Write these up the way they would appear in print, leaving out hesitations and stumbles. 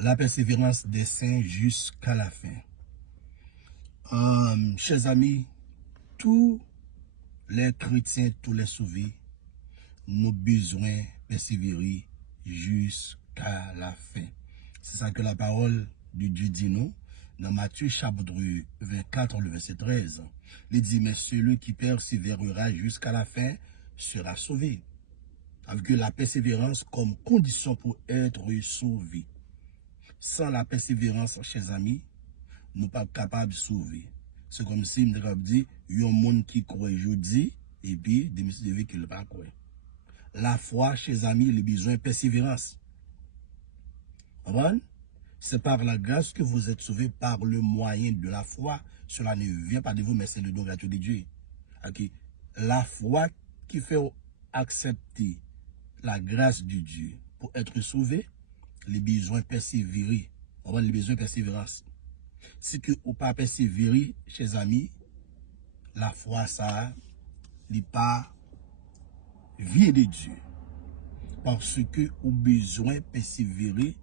La persévérance des saints jusqu'à la fin. Chers amis, tous les chrétiens, tous les sauvés, nous avons besoin de persévérer jusqu'à la fin. C'est ça que la parole de Dieu dit nous. Dans Matthieu chapitre 24, le verset 13, il dit, mais celui qui persévérera jusqu'à la fin sera sauvé. Avec la persévérance comme condition pour être sauvé. Sans la persévérance, chers amis, nous ne sommes pas capables de sauver. C'est comme si nous avons dit, il y a un monde qui croit aujourd'hui, et puis des messieurs qui ne pas croire. La foi, chers amis, il a besoin de persévérance. C'est par la grâce que vous êtes sauvés par le moyen de la foi. Cela ne vient pas de vous, mais c'est le don gratuit de Dieu. Okay. La foi qui fait accepter la grâce de Dieu pour être sauvé, les besoins persévérer. On va les besoins de persévérance. Si que ou pas persévérer, chers amis, la foi ça n'est pas vie de Dieu. Parce que ou besoin persévérer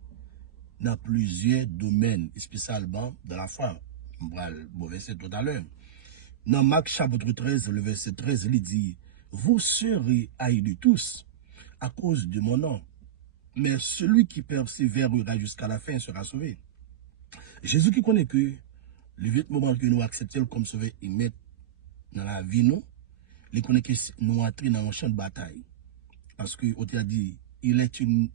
dans plusieurs domaines, spécialement dans la foi. On va le verset tout à l'heure. Dans Marc chapitre 13, le verset 13, il dit, vous serez haïs de tous à cause de mon nom, mais celui qui persévérera jusqu'à la fin sera sauvé. Jésus qui connaît que le vite moment que nous acceptons comme sauveur et maître dans la vie, nous, il connaît que nous entrons dans un champ de bataille. Parce que, on t'a dit, il est une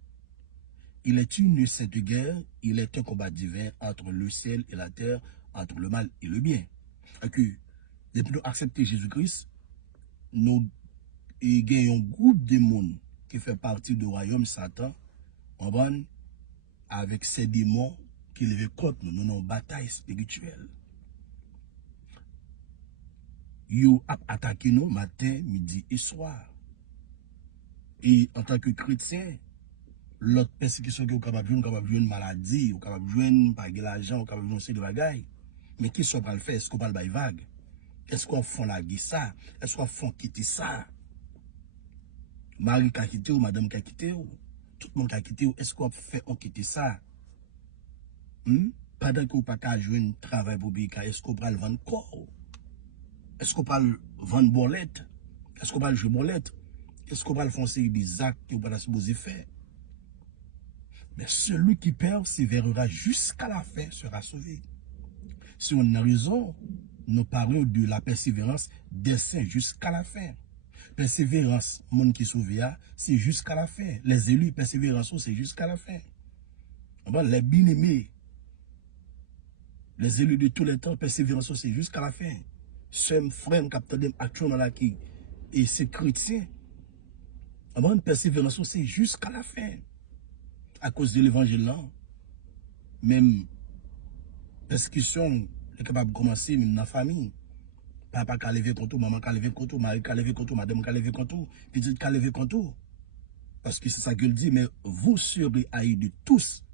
sainte guerre, il est un combat divin entre le ciel et la terre, entre le mal et le bien. Et que, depuis nous accepter Jésus-Christ, nous gagnons un groupe de monde qui fait partie du royaume Satan, avec ces démons qui lèvent contre nous, nous avons une bataille spirituelle. Ils attaquent nous matin, midi et soir. Et en tant que chrétien, l'autre persécution que vous êtes capable de jouer une maladie, vous êtes capable de jouer pas de l'argent, vous êtes capable de jouer de bagaille. Mais qui sont pas le faire? Est-ce qu'on parle de vague? Est-ce qu'on fait la guerre ça? Est-ce qu'on fait quitter ça? Marie qui a quitté ou madame qui a quitté ou tout le monde qui a quitté ou est-ce qu'on fait quitter ça? Pendant que vous n'avez pas jouer un travail pour bien, est-ce qu'on parle vendre corps? Est-ce qu'on parle vendre bolette? Est-ce qu'on parle jouer bolette? Est-ce qu'on parle foncer des actes que vous n'avez pas supposé faire? Mais celui qui persévérera jusqu'à la fin sera sauvé. Si on a raison, nous parlons de la persévérance des saints jusqu'à la fin. Persévérance, monde qui sauvé, c'est jusqu'à la fin. Les élus, persévérance, c'est jusqu'à la fin. Les bien-aimés, les élus de tous les temps, persévérance, c'est jusqu'à la fin. Ce frère qui a actuellement là qui et c'est chrétien. Persévérance, c'est jusqu'à la fin. À cause de l'évangile là, même persécution est capable de commencer même dans la famille. Papa qui a levé contre tout, maman qui a levé contre tout, mari qui a levé contre tout, madame qui a levé contre tout, petite qui a levé contre tout. Parce que c'est ça qu'il dit, mais vous serez haïs de tous.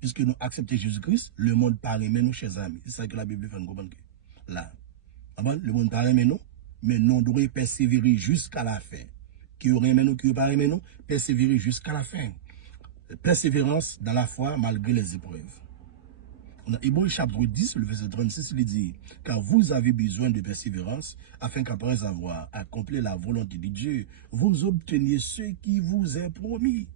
Puisque nous acceptons Jésus-Christ, le monde paraît mais nous, chers amis. C'est ça que la Bible fait nous comprendre. Là, le monde paraît mais nous, mais nous devons persévérer jusqu'à la fin. Qui aurait mais nous, qui paraît mais nous, persévérer jusqu'à la fin. Persévérance dans la foi malgré les épreuves. Dans Hébreux chapitre 10, le verset 36, il dit, car vous avez besoin de persévérance, afin qu'après avoir accompli la volonté de Dieu, vous obteniez ce qui vous est promis.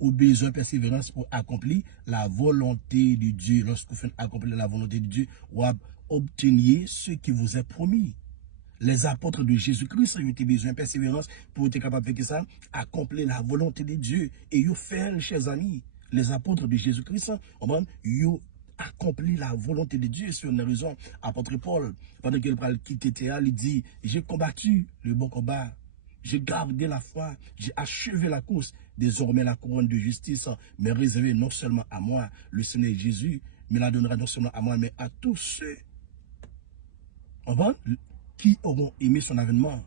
Ou besoin de persévérance pour accomplir la volonté de Dieu. Lorsque vous faites accomplir la volonté de Dieu, vous obteniez ce qui vous est promis. Les apôtres de Jésus-Christ ont eu besoin de persévérance pour être capables de faire ça, accomplir la volonté de Dieu. Et ils font, chers amis, les apôtres de Jésus-Christ, ils ont accompli la volonté de Dieu. Si on a raison, apôtre Paul, pendant qu'il parle quitter Théâtre, il dit, j'ai combattu le bon combat, j'ai gardé la foi, j'ai achevé la course. Désormais, la couronne de justice m'est réservée non seulement à moi, le Seigneur Jésus, mais la donnera non seulement à moi, mais à tous ceux qui auront aimé son avènement.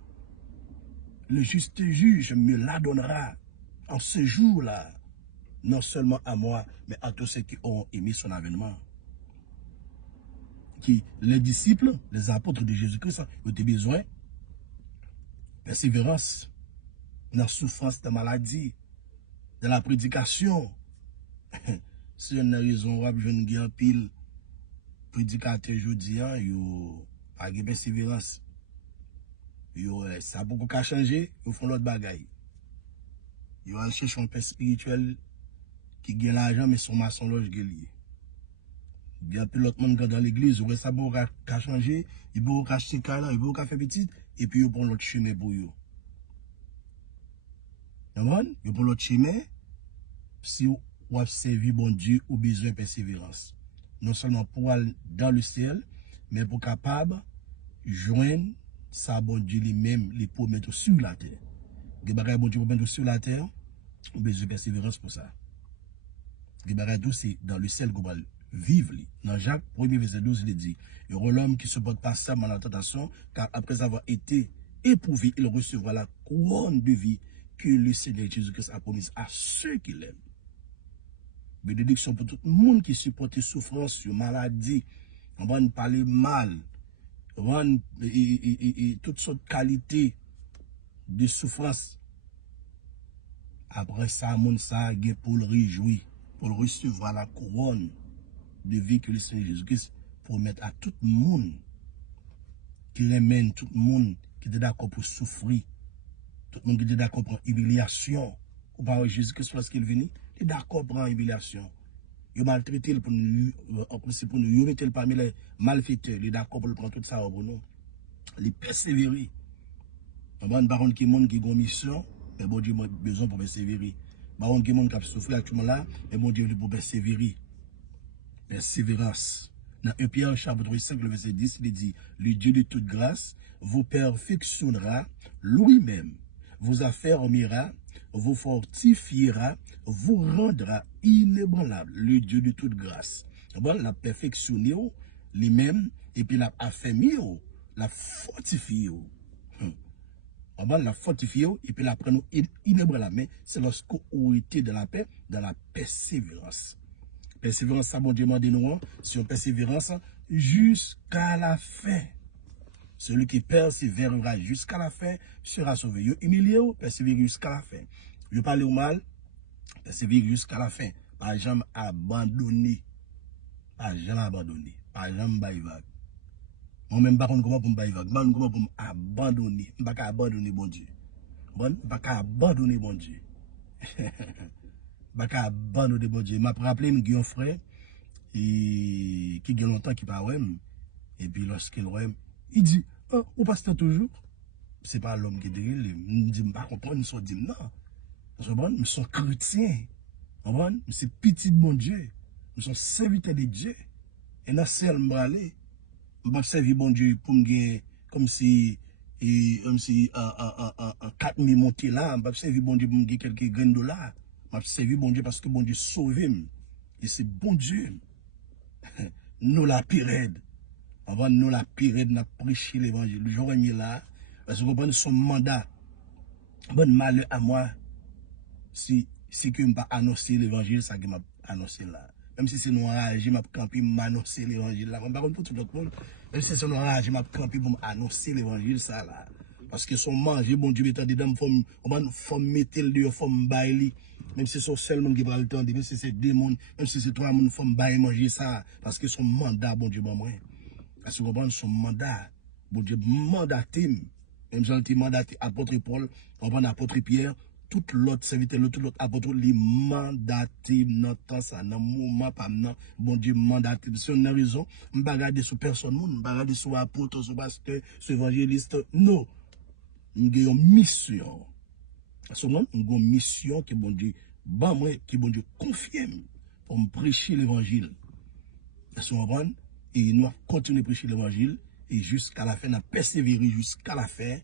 Le juste juge me la donnera en ce jour-là, non seulement à moi, mais à tous ceux qui auront aimé son avènement. Les disciples, les apôtres de Jésus-Christ, ont eu besoin de persévérance dans la souffrance de la maladie, dans la prédication. Si on a raison, on je ne gagne pile prédicateur jodi an, yo pas de persévérance. Yo ça beaucoup qu'à changer, yo font l'autre bagaille. Yo al chercher un père spirituel qui gagne l'argent mais son maçon loge lié. Il y a plus l'autre monde dans l'église, ouais ça beaucoup qu'à changer, il beaucoup qu'à acheter là, il beaucoup qu'à faire petit et puis yo prend l'autre chemin pour yo. Comprendre? Yo prend l'autre chemin si ou a servi bon Dieu ou besoin de persévérance. Non seulement pour aller dans le ciel, mais pour capable joindre ça bon Dieu lui-même, les pour mettre sur la terre. Les bagages bon Dieu pour mettre sur la terre, ou besoin de persévérance pour ça. Les bagages tout c'est dans le ciel qu'on va vivre. Dans Jacques 1er verset 12, il dit, il y aura l'homme qui se porte pas ça dans la tentation, car après avoir été éprouvé, il recevra la couronne de vie que le Seigneur Jésus-Christ a promise à ceux qui l'aiment. Bénédiction pour tout le monde qui supporte souffrance, maladie, on va parler mal, on va toutes sortes de qualités de souffrance. Après ça, mon ça, pour le réjouir, pour recevoir la couronne de vie que le Seigneur Jésus-Christ pour mettre à tout le monde qui remène, tout le monde qui est d'accord pour souffrir, tout le monde qui est d'accord pour humiliation. Ou pas Jésus-Christ lorsqu'il est venu, il est d'accord pour humiliation. Il a maltraité pour nous, il mettre parmi les malfaiteurs, il est d'accord pour prendre tout ça pour nous. Il persévérer. On va par contre qui monde qui a une mission, mais bon Dieu a besoin pour persévérer. Par contre qui monde qui a souffert actuellement là, mais bon Dieu pour persévérer. Persévérance. Dans 1 Pierre chapitre 5, le verset 10, il dit, le Dieu de toute grâce vous perfectionnera lui-même, vous affermira, vous fortifiera, vous rendra inébranlable. Le Dieu de toute grâce. Bon, la perfectionné lui-même, et puis la affermi, la fortifié. Bon, la fortifié, et puis la prendre inébranlable. Mais c'est lorsqu'on était dans la paix, dans la persévérance. Persévérance, ça, bon Dieu m'a dit nous, si on persévérance jusqu'à la fin. Celui qui persévérera jusqu'à la fin sera sauvé. Yo humilié ou persévérer jusqu'à la fin. Yo parle au mal, persévérer jusqu'à la fin. Par exemple, abandonner. Par jamais abandonner. Par exemple, bailler vague. Moi-même, par contre, comment pour me bailler vague? Comment pour m'abandonner? Je ne vais pas abandonner, bon Dieu. Bon, je ne vais pas abandonner, bon Dieu. Baka abandonner bon Dieu. M'a rappelé un frère qui a longtemps qui pas et puis lorsqu'il il dit oh, ou pasteur toujours c'est pas l'homme qui dit il dit pas comprendre son dit non. Parce que bon, nous sommes chrétiens. Bon, c'est petit bon Dieu. Nous sommes serviteurs de Dieu. Et dans ciel m'aller, m'pa servir bon Dieu pour me comme si comme si 4 000 monter là, m'pa servir bon Dieu pour me quelques grains de dollars. M'a servi bon Dieu parce que bon Dieu sauve. Et c'est bon Dieu. Nous la période. Avant nous la période, n'a prêché l'évangile. Le jour où là, parce que bon son mandat. Bon malheur à moi. Si que je pas annoncer l'évangile, ça que m'a annoncé là. Même si c'est nous enragé, m'a campé m'annoncer l'évangile là. Par contre pour tout le monde, même si c'est nous enragé, m'a campé pour m'annoncer l'évangile ça là. Parce que son manger, bon Dieu, mettez dedans, faut mettre le dehors, faut m'bailler. Même si c'est seul monde qui va le temps, même si c'est 2 monde, même si c'est 3 monde, faut m'bailler manger ça. Parce que son mandat, bon Dieu, bon moi. Parce que vous comprenez, son mandat, bon Dieu, mandaté. Même si il mandaté apôtre Paul, on prend apôtre Pierre, tout l'autre serviteur, tout l'autre apôtre, il mandaté dans temps ça, dans moment, pas non, bon Dieu, mandaté. Si on a raison, on ne va pas regarder sur personne, on ne va pas regarder sur apôtre, sur pasteur, sur évangéliste, non. Nous avons une mission. À ce moment, nous avons une mission que bon Dieu, qui bon Dieu confirme pour me prêcher l'évangile. À ce moment, et nous continuons de prêcher l'évangile et jusqu'à la fin, nous persévérer jusqu'à la fin.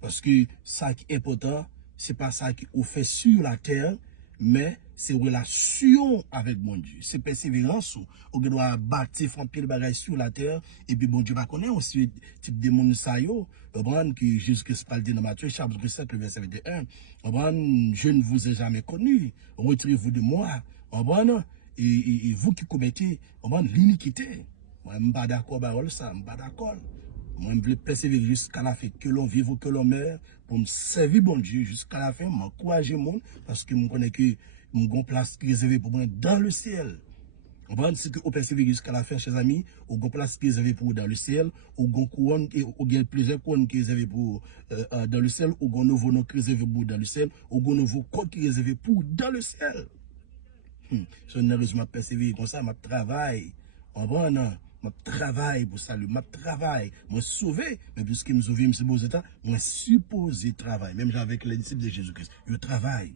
Parce que ça qui est important, ce n'est pas ça qu'on fait sur la terre, mais c'est relation avec mon Dieu. C'est persévérance. On doit bâtir, faire pile bagaille sur la terre. Et puis, bon Dieu va connaître aussi type de monde ça yo. Que Jésus-Christ parle dans Matthieu, chapitre 7, le verset 21. Je ne vous ai jamais connu. Retirez-vous de moi. Et vous qui commettez l'iniquité. Moi, je ne suis pas d'accord avec ça. Je ne suis pas d'accord. Moi, je veux persévérer jusqu'à la fin, que l'on vive ou que l'on meurt, pour me servir bon Dieu jusqu'à la fin, m'encourager le monde, parce que je connais que une grande place qui est réservée pour moi dans le ciel. On prend ce que vous persévérez jusqu'à la fin, chers amis, ou une place qui est réservée pour vous dans le ciel, ou une couronne, ou bien plusieurs couronnes qui est réservée pour dans le ciel, ou un nouveau nom qui est réservé pour dans le ciel, ou un nouveau code qui est réservé pour dans le ciel. Je ne persévérer comme ça, je travaille. On prend, non? Je travaille pour salut, je travaille, je sauvé, mais puisque je me sauve, je suis état, je supposé travailler, même avec les disciples de Jésus-Christ. Je travaille.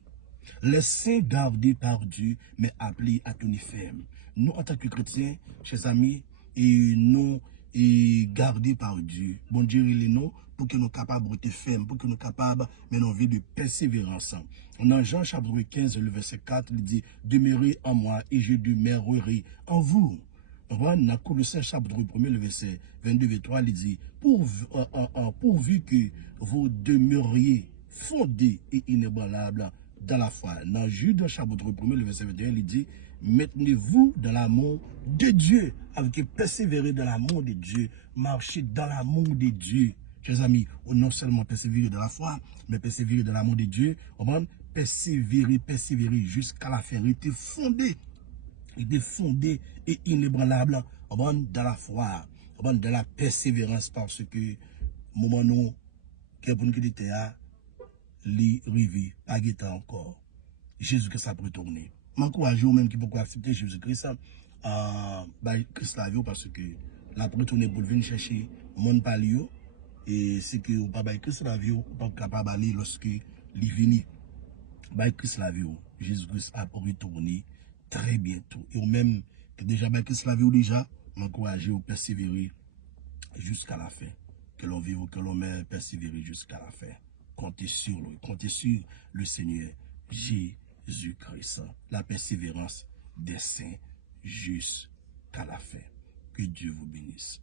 Les saints gardés par Dieu, mais appelés à tenir ferme. Nous, en tant que chrétiens, chers amis, et nous, et gardés par Dieu. Bon Dieu, il est nous, pour que nous soyons capables d'être fermes, pour que nous soyons capables, mais nous vie de persévérance. Dans Jean chapitre 15, le verset 4, il dit, demeurez en moi et je demeurerai en vous. Dans Colossiens chapitre 1, le verset 22-23, il dit, pourvu que vous demeuriez fondés et inébranlables dans la foi. Dans Jude chapitre 1, le verset 21, il dit, maintenez-vous dans l'amour de Dieu, avec persévérer dans l'amour de Dieu, marcher dans l'amour de Dieu. Chers amis, non seulement persévérer dans la foi, mais persévérer dans l'amour de Dieu, persévérer jusqu'à la fin, rester fondé. Il est fondé et inébranlable dans la foi, dans la persévérance, parce que moment nous, qui est pour nous qui était à rivi, pas guetta encore. Jésus-Christ a retourné. M'encourage ou même qui peut accepter Jésus-Christ, Christ la vie, parce que la retourner pour venir chercher mon palio, et c'est que ou pas Christ la vie, ou pas capable d'aller lorsque il vient. Christ la vie, Jésus-Christ a retourné très bientôt. Et ou même que déjà Christ la vie déjà, m'encourager ou persévérer jusqu'à la fin. Que l'on vive, que l'on persévérer jusqu'à la fin. Comptez sur le Seigneur Jésus-Christ. La persévérance des saints jusqu'à la fin. Que Dieu vous bénisse.